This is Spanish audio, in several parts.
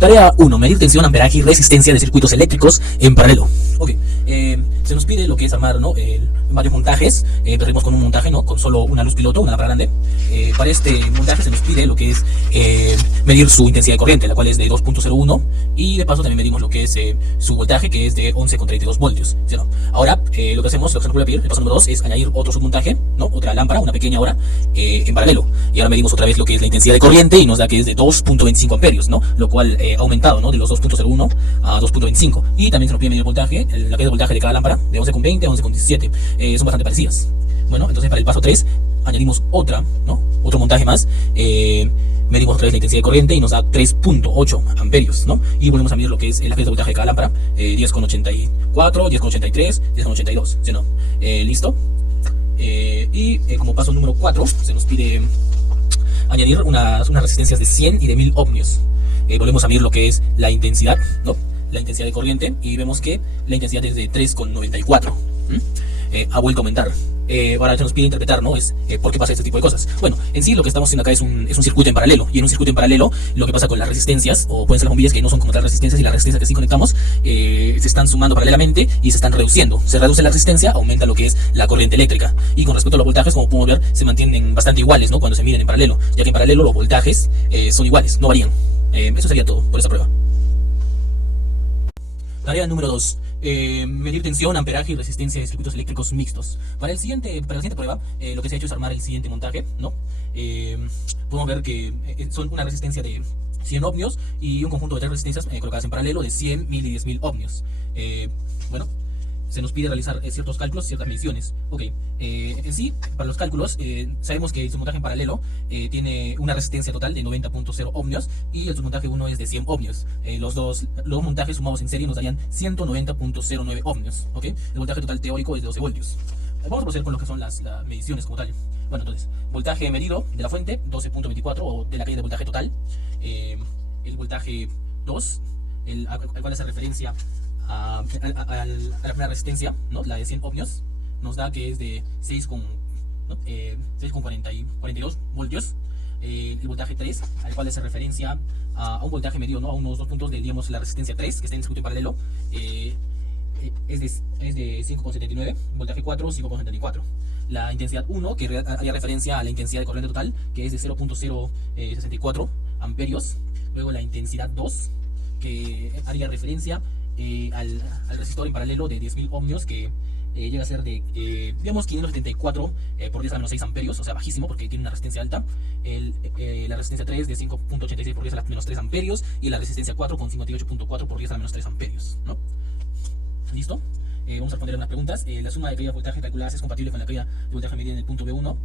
Tarea 1. Medir tensión, amperaje y resistencia de circuitos eléctricos en paralelo. Ok, se nos pide lo que es armar, ¿no? Varios montajes. Empezaremos con un montaje, ¿no? Con solo una luz piloto, una lámpara grande. Para este montaje se nos pide lo que es medir su intensidad de corriente, la cual es de 2.01, y de paso también medimos lo que es su voltaje, que es de 11,32 voltios, ¿sí, no? Ahora, lo que hacemos, lo que se nos puede pedir, el paso número 2, es añadir otro submontaje, ¿no? Otra lámpara, una pequeña ahora, en paralelo. Y ahora medimos otra vez lo que es la intensidad de corriente y nos da que es de 2.25 amperios, ¿no? Lo cual ha aumentado, ¿no? De los 2.01 a 2.25. Y también se nos pide medir el voltaje, la que es el voltaje de cada lámpara, de 11,20 a 11,17. Son bastante parecidas. Bueno, entonces para el paso 3 añadimos otra, ¿no? Otro montaje más. Medimos otra vez la intensidad de corriente y nos da 3.8 amperios, ¿no? Y volvemos a medir lo que es la que es el voltaje de cada lámpara, 10,84, 10,83, 10,82, ¿sí, no? Listo. Como paso número 4 se nos pide añadir unas resistencias de 100 y de 1000 ohmios. Volvemos a medir lo que es la intensidad, ¿no? La intensidad de corriente, y vemos que la intensidad es de 3,94. Ha vuelto a aumentar. Ahora se nos pide interpretar, ¿no? ¿Por qué pasa este tipo de cosas? Bueno, en sí lo que estamos haciendo acá es un circuito en paralelo. Y en un circuito en paralelo, lo que pasa con las resistencias, o pueden ser las bombillas que no son como tal resistencias, y las resistencias que sí conectamos se están sumando paralelamente y se están reduciendo. Se reduce la resistencia, aumenta lo que es la corriente eléctrica. Y con respecto a los voltajes, como podemos ver, se mantienen bastante iguales, ¿no? Cuando se miden en paralelo, ya que en paralelo los voltajes son iguales, no varían. Eso sería todo por esta prueba. Tarea número 2. Medir tensión, amperaje y resistencia de circuitos eléctricos mixtos. Para la siguiente prueba, lo que se ha hecho es armar el siguiente montaje, ¿no? Podemos ver que son una resistencia de 100 ohmios y un conjunto de 3 resistencias colocadas en paralelo de 100, 1000 y 10.000 ohmios. Bueno, se nos pide realizar ciertos cálculos, ciertas mediciones. Ok, en sí, para los cálculos, sabemos que el submontaje en paralelo tiene una resistencia total de 90.0 ohmios y el submontaje 1 es de 100 ohmios. Los dos montajes sumados en serie nos darían 190.09 ohmios. Ok, el voltaje total teórico es de 12 voltios. Vamos a proceder con lo que son las mediciones como tal. Bueno, entonces, voltaje medido de la fuente, 12.24, o de la caída de voltaje total. El voltaje 2, al cual hace referencia a la primera resistencia, ¿no? La de 100 ohmios, nos da que es de 6,42 voltios. El voltaje 3, al cual hace referencia a un voltaje medido, ¿no? A unos 2 puntos de, digamos, la resistencia 3, que está en circuito en paralelo, es de 5,79. Voltaje 4, 5,74. La intensidad 1, que haría referencia a la intensidad de corriente total, que es de 0.064 amperios. Luego la intensidad 2, que haría referencia al resistor en paralelo de 10.000 ohmios, que llega a ser de, digamos, 574 por 10 a la menos 6 amperios, o sea, bajísimo porque tiene una resistencia alta. La resistencia 3 de 5.86 por 10 a la menos 3 amperios, y la resistencia 4 con 58.4 por 10 a la menos 3 amperios, ¿no? ¿Listo? Vamos a responder unas preguntas. La suma de caída de voltaje calculadas es compatible con la caída de voltaje medida en el punto B1.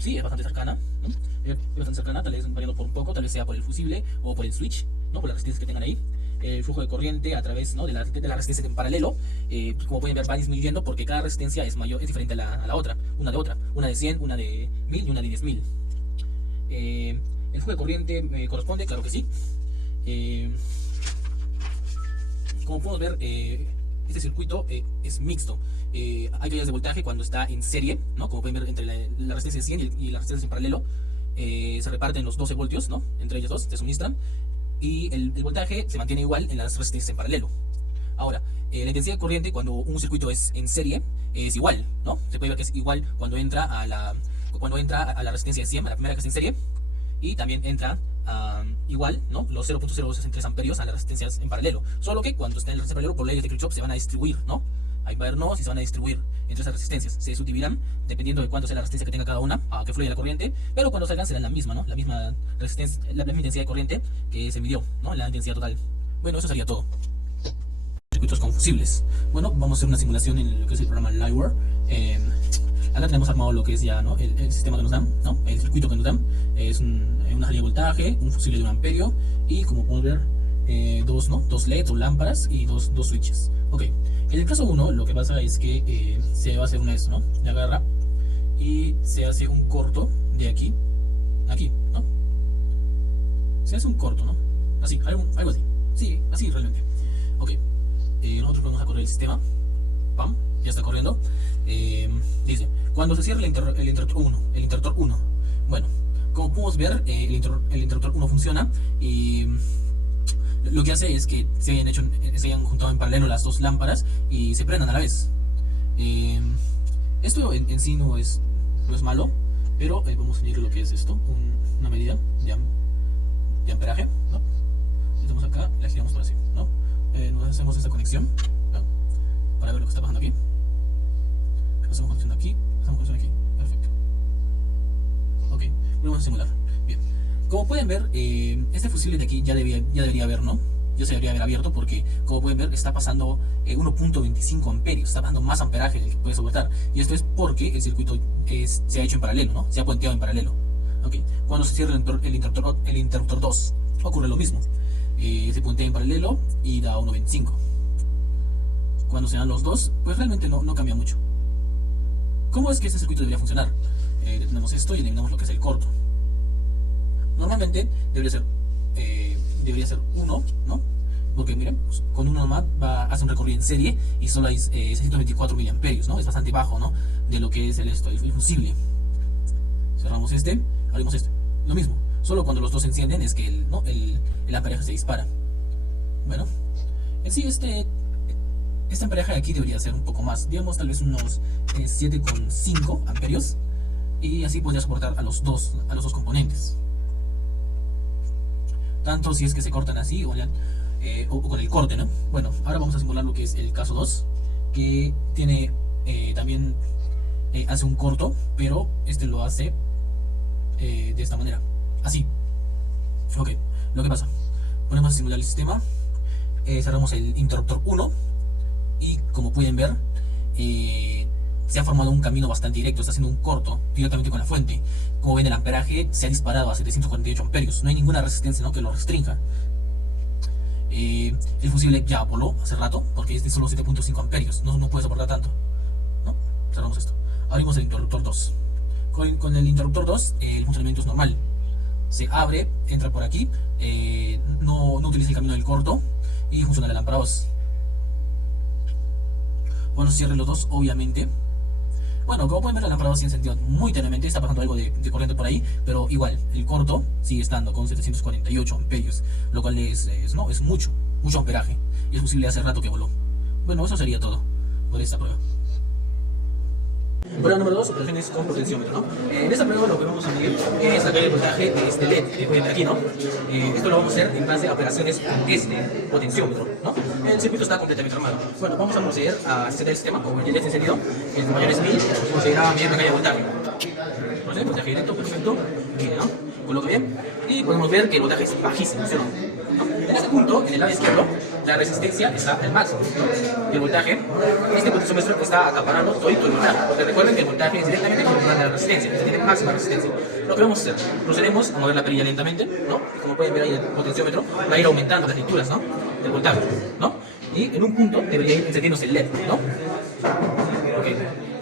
Sí, es bastante cercana, ¿no? Es bastante cercana, tal vez variando por un poco, tal vez sea por el fusible o por el switch, ¿no? Por las resistencias que tengan ahí. El flujo de corriente a través, ¿no? de la resistencia en paralelo, como pueden ver, va disminuyendo porque cada resistencia es diferente a la otra, una de otra, una de 100, una de 1000 y una de 10.000. ¿El flujo de corriente me corresponde? Claro que sí. Como podemos ver, este circuito es mixto. Hay caídas de voltaje cuando está en serie, ¿no? Como pueden ver, entre la resistencia 100 y la resistencia en paralelo, se reparten los 12 voltios, ¿no? Entre ellos dos se suministran, y el voltaje se mantiene igual en las resistencias en paralelo. Ahora, la intensidad de corriente cuando un circuito es en serie es igual, ¿no? Se puede ver que es igual cuando entra a la resistencia de 100, a la primera que está en serie, y también entra igual, ¿no? Los 0.063 amperios a las resistencias en paralelo. Solo que cuando está en la resistencia en paralelo, por leyes de Kirchhoff, se van a distribuir, ¿no? Hay va a haber nodos y se van a distribuir entre esas resistencias. Se subdividirán dependiendo de cuánto sea la resistencia que tenga cada una, a que fluya la corriente, pero cuando salgan serán la misma, ¿no? La misma resistencia, la misma intensidad de corriente que se midió, ¿no? La intensidad total. Bueno, eso sería todo. Circuitos confusibles. Bueno, vamos a hacer una simulación en lo que es el programa Liveware. Acá tenemos armado lo que es ya, ¿no? el sistema que nos dan, ¿no? El circuito que nos dan es una salida de voltaje, un fusible de 1 amperio, y como podemos ver, dos LEDs o lámparas y dos switches. Ok, en el caso 1 lo que pasa es que se va a hacer ¿no? Se agarra y se hace un corto de aquí, ¿no? Se hace un corto, ¿no? Así, algo así. Sí, así realmente. Ok, nosotros vamos a correr el sistema. Pam, ya está corriendo. Dice, cuando se cierra el interruptor 1, bueno, como podemos ver, el interruptor 1 funciona y Lo que hace es que se hayan juntado en paralelo las dos lámparas y se prendan a la vez. Esto en sí no es malo, pero vamos a medir lo que es esto, una medida de amperaje, ¿no? Estamos acá, la giramos por así, ¿no? Nos hacemos esta conexión, ¿no? Para ver lo que está pasando aquí. Hacemos conexión aquí, hacemos conexión aquí, perfecto. Ok, vamos a simular. Bien, como pueden ver, este fusible de aquí ya debería haber, ¿no? Ya se debería haber abierto porque, como pueden ver, está pasando 1.25 amperios, está pasando más amperaje del que puede soportar. Y esto es porque el circuito se ha hecho en paralelo, ¿no? Se ha puenteado en paralelo. Ok, cuando se cierra el interruptor 2, ocurre lo mismo. Se puentea en paralelo y da 1.25. Cuando se dan los dos, pues realmente no cambia mucho. ¿Cómo es que este circuito debería funcionar? Detenemos esto y eliminamos lo que es el corto. Normalmente debería ser 1, ¿no? Porque miren, pues, con uno nomás hace un recorrido en serie y solo hay 624 miliamperios, ¿no? Es bastante bajo, ¿no? De lo que es el fusible. Cerramos este, abrimos este. Lo mismo, solo cuando los dos se encienden es que el amperaje se dispara. Bueno, en sí este amperaje de aquí debería ser un poco más, digamos tal vez unos 7,5 amperios, y así podría soportar a los dos componentes. Tanto si es que se cortan así o con el corte, ¿no? Bueno, ahora vamos a simular lo que es el caso 2, que tiene también hace un corto, pero este lo hace de esta manera, así. Ok, lo que pasa, ponemos a simular el sistema, cerramos el interruptor 1 y como pueden ver, se ha formado un camino bastante directo, está haciendo un corto directamente con la fuente. Como ven, el amperaje se ha disparado a 748 amperios, no hay ninguna resistencia, ¿no?, que lo restrinja. El fusible ya voló hace rato, porque este es solo 7.5 amperios, no puede soportar tanto, ¿no? Cerramos esto, abrimos el interruptor 2. Con el interruptor 2 el funcionamiento es normal, se abre, entra por aquí, no utiliza el camino del corto y funciona la lámpara 2. Cuando se cierren los dos, obviamente, bueno, como pueden ver, la lámpara se ha encendido muy tenuemente, está pasando algo de corriente por ahí, pero igual, el corto sigue estando con 748 amperios, lo cual es mucho amperaje, y es posible hace rato que voló. Bueno, eso sería todo por esta prueba. Prueba número 2, operaciones con potenciómetro, ¿no? En esta prueba lo que vamos a medir es sacar el voltaje de este LED que pueden ver aquí, ¿no? Esto lo vamos a hacer en base a operaciones con este potenciómetro, ¿no? El circuito está completamente armado. Bueno, vamos a proceder a encender el sistema con el LED encendido. El mayor es 1000, procederá a medir la caída de voltaje. Entonces, voltaje directo, perfecto, bien, ¿no? Coloca bien y podemos ver que el voltaje es bajísimo, ¿sí o no? En este punto, en el lado izquierdo, la resistencia está al máximo, ¿no? El voltaje, este potenciómetro está acaparando todo el voltaje, porque recuerden que el voltaje es directamente proporcional a la resistencia, tiene máxima resistencia. Lo que vamos a hacer, procedemos a mover la perilla lentamente, ¿no? Y como pueden ver ahí el potenciómetro va a ir aumentando las lecturas, ¿no?, del voltaje, ¿no? Y en un punto debería ir encendiéndose el LED, ¿no? Ok.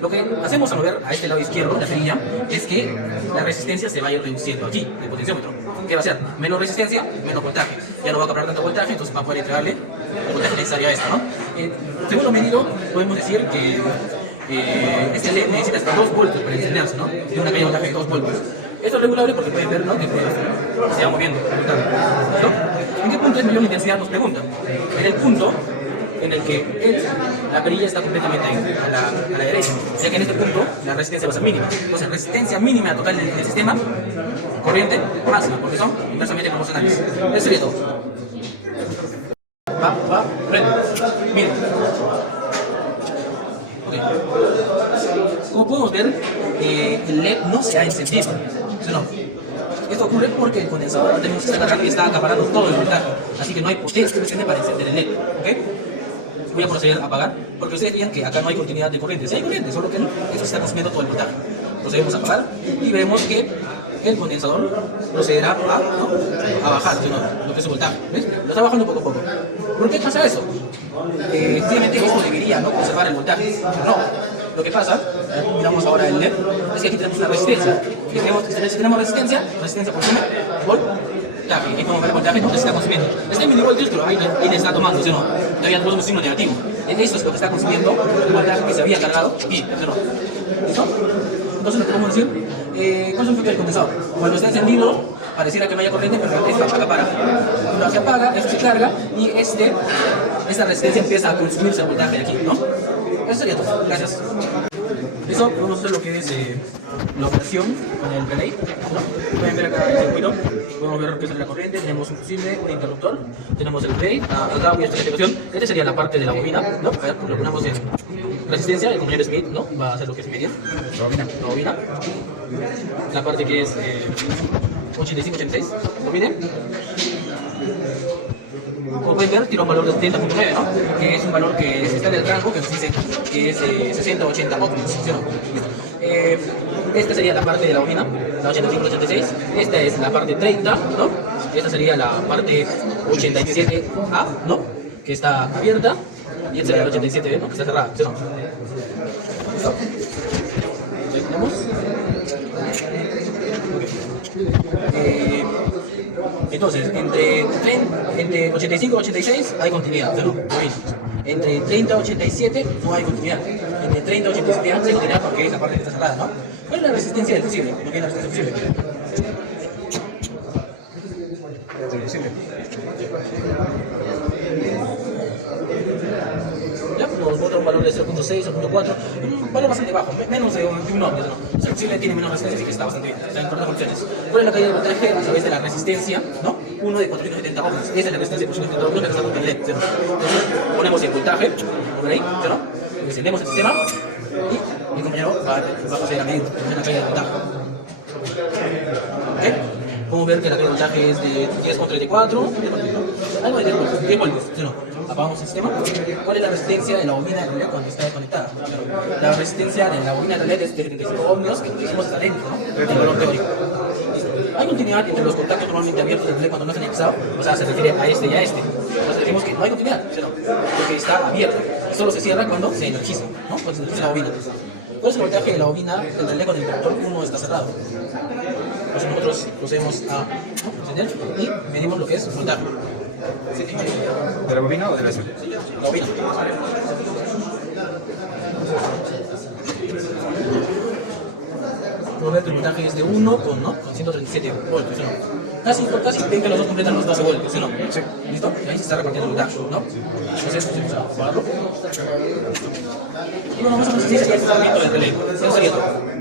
Lo que hacemos al mover a este lado izquierdo la perilla es que la resistencia se va a ir reduciendo aquí, el potenciómetro. ¿Qué va a hacer? Menos resistencia, menos voltaje. Ya no va a acaparar tanto voltaje, entonces va a poder entregarle el voltaje necesario a esto, ¿no? Según lo medido, podemos decir que este LED necesita hasta 2 voltios para encenderse, ¿no? Tiene una caída de voltaje de 2 voltios. Esto es regulable porque pueden ver, ¿no?, que se va moviendo. ¿Listo? ¿En qué punto es mayor la intensidad? Nos preguntan. En el punto en el que la perilla está completamente a la derecha, ya que en este punto la resistencia va a ser mínima. Entonces, resistencia mínima total del sistema, corriente máxima, porque son inversamente proporcionales. Eso sería todo. Prende. Miren. Ok. Como podemos ver, el LED no se ha encendido. ¿Sí o no? Esto ocurre porque el condensador no tenemos esta carga que está acaparando todo el voltaje, así que no hay potencia suficiente para encender el LED. ¿Ok? Voy a proceder a apagar, porque ustedes vean que acá no hay continuidad de corriente. Sí hay corriente, solo que eso está consumiendo todo el voltaje. Procedemos a apagar y veremos que el condensador procederá a bajar, ¿no?, lo que es el voltaje. ¿Ves? Lo está bajando poco a poco. ¿Por qué pasa eso? Efectivamente esto debería, ¿no?, conservar el voltaje. No. Lo que pasa, miramos ahora el LED, es que aquí tenemos una resistencia. Si tenemos resistencia consume voltaje. Y como ver el voltaje no se está consumiendo. Está en milivoltios, pero ahí le está tomando, ¿sí o no? Todavía tenemos un signo negativo. Eso es lo que está consumiendo el voltaje que se había cargado aquí, ¿sí o no? ¿Listo? Entonces lo que vamos a decir, ¿cuál es el efecto del condensador? Cuando está encendido, pareciera que no haya corriente, pero esto apaga. Cuando se apaga, esto se carga y esta resistencia empieza a consumirse el voltaje de aquí, ¿no? Eso sería todo. Gracias. Eso, vamos a hacer lo que es la operación con el relay, ¿no? Pueden ver acá el circuito, podemos ver lo que es la corriente, tenemos un fusible, un interruptor, tenemos el relay, acá voy a hacer la activación. Esta sería la parte de la bobina, ¿no? A ver, lo ponemos en resistencia, el compañero Smith, ¿no? Va a hacer lo que es media, la bobina. La parte que es 85-86, ¿lo miren? Como pueden ver, tiene un valor de 70.9, ¿no? Que es un valor que está en el rango que nos dice que es 60-80 ohms, ¿sí o no? Esta sería la parte de la bobina, la 85-86. Esta es la parte 30, ¿no? Esta sería la parte 87A, ¿no? Que está abierta. Y esta sería la 87B, ¿no? Que está cerrada, ¿sí o no? ¿Listo? ¿Tenemos? Entonces, entre 85 y 86 hay continuidad, ¿no? Entre 30 y 87 no hay continuidad. Entre 30 y 87 hay continuidad porque es la parte que está cerrada, ¿no? ¿Cuál es la resistencia del fusible? ¿Por qué es la resistencia del fusible? Ya, nos bota un valor de 0.6 o 0.4, un valor bastante bajo, menos de un ohms, ¿no? O sea, el fusible tiene menos resistencia, así que está bastante bien, está en cortas condiciones. ¿Cuál es la caída de voltaje? A través de la resistencia, ¿no? 1 de 470 ohms, esa es la resistencia de 470 ohms que está con el LED, ¿no? Entonces, ponemos el voltaje, por ahí, ¿no? Encendemos el sistema y mi compañero va a pasar a medir la caída de voltaje. ¿Ok? Podemos ver que la caída de voltaje es de 10,34, algo de 10 voltios, ¿no? Apagamos el sistema. ¿Cuál es la resistencia de la bobina del relé cuando está conectada? La resistencia de la bobina del relé es de 35 ohmios, que dijimos está dentro, ¿no? El valor teórico. Hay continuidad entre los contactos normalmente abiertos del relé cuando no están anexados, o sea, se refiere a este y a este. Entonces decimos que no hay continuidad, ¿no? Porque está abierto. Solo se cierra cuando se energiza, ¿no? Cuando se energiza la bobina. ¿Cuál es el voltaje de la bobina del relé con el interruptor 1 está cerrado? Entonces nosotros procedemos a encender y medimos lo que es voltaje. ¿De la bobina o de la SL? La bobina. Podemos ver que el voltaje es de 1 con 137 voltios, ¿no? Casi ven que los dos completan los 12 voltios, ¿no? Sí. ¿Listo? Y ahí se está repartiendo el voltaje, ¿no? Entonces, vamos a apagarlo. Y bueno, más o menos así sería el funcionamiento del relé. Eso sería todo.